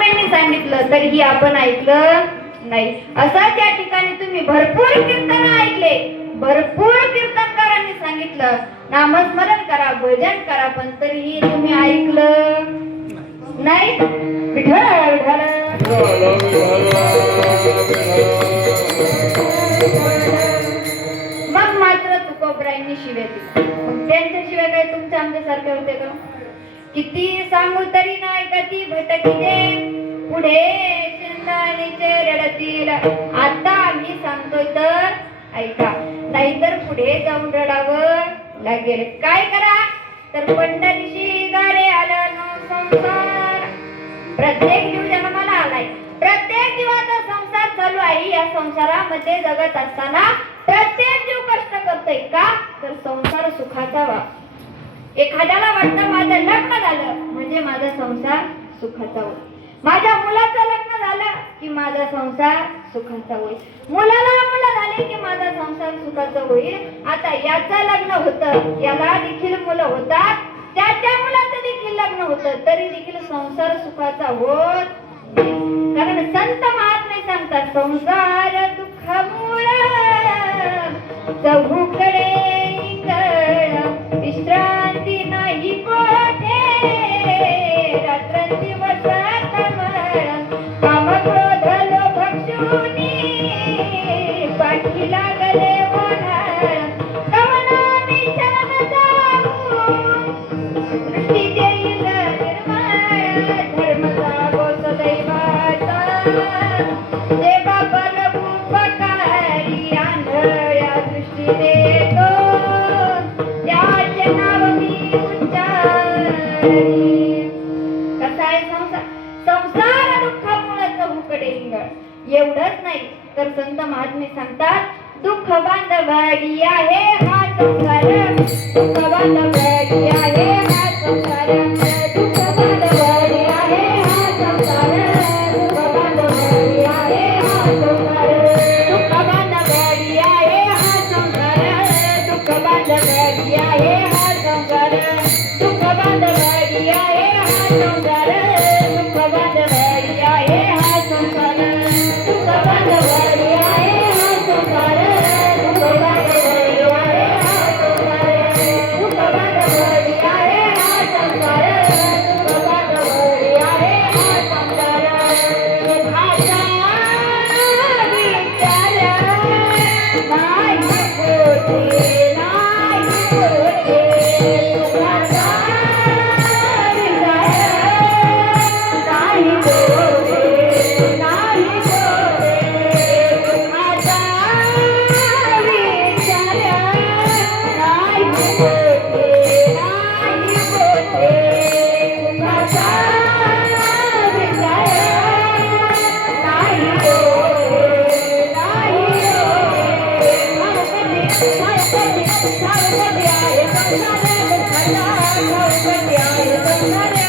महात्म्यांनी सांगितलं तरीही आपण ऐकलं नाही. असाच या ठिकाणी तुम्ही भरपूर कीर्तन ऐकले, भरपूर कीर्तनकारांनी सांगितलं नामस्मरण करा, भजन करा, पण तरीही तुम्ही ऐकलं नाही. विठ्ठल मग मात्र तुकोबरायांनी शिव्या दिल्या. त्यांच्या शिवाय काय तुमच्या आमच्यासारखे होते का? किती सांगू तरी नाही कधी भटकीने पुढे शेंदाणीचे रडतील. आता आम्ही सांगतोय तर ऐका, नाहीतर पुढे जाऊन रडावं लागेल. काय करा तर पंढरीशी गारे आलं संसार. प्रत्येक जीव जन्माला आलाय, प्रत्येक जीवाचा संसार चालू आहे. या संसारामध्ये जगत असताना प्रत्येक जीव कष्ट करतोय का तर संसार सुखाचा व्हावा. एखाद्याला वाटतं माझं लग्न झालं म्हणजे माझा संसार सुखाचा होईल, माझ्या मुलाचं लग्न झालं की माझा संसार सुखाचा होईल, मुलाला मुलं झाले की माझा संसार सुखाचा होईल. आता याचं लग्न होतं, याला देखील मुलं होतात, त्याच्या मुलाचं देखील लग्न होतं, तरी देखील संसार सुखाचा होत. कारण संत महात्मे सांगतात संसार दुःखामुळ चहूकडे विश्रांती नाही कोठे. रात्रंदिवस काम क्रोध लोभ क्षुनी पाठी लागले ओढाळ. कवना विचार जाऊ दृष्टी देईल निर्मळ. धर्म जागो सदैवाचा देवा बलभूपकारी. आंधळ्या दृष्टी देतो त्याचे नाव मी उच्चारी. कसा आहे संसार? संसार दुःखामुळे चहूकडे हिंगळ. एवढंच नाही तर संत महात्मे सांगतात दुःख बांधवाडी आहे हा संसार. दुःख बांधवाडी आहे हा संसार. दुःख बांधवाडी आहे हा संसार. दुःख बांधवाडी आहे हा संसार. दुःख बांधवाडी आहे हा संसार. दुःख बांधवाडी आहे हा संसार. दुःख बांधवाडी आहे हा संसार. दुःख बांधवाडी आहे हा संसार. दुःख बांधवाडी आहे हा संसार. दुःख बांधवाडी आहे हा संसार. दुःख बांधवाडी आहे हा संसार. दुःख बांधवाडी आहे हा संसार. भाषा विचार नाही होते, नाही होते. भाषा विचार नाही होते, नाही होते. भाषा विचार नाही होते, नाही होते. भाषा विचार नाही होते, नाही होते. आहे संसार.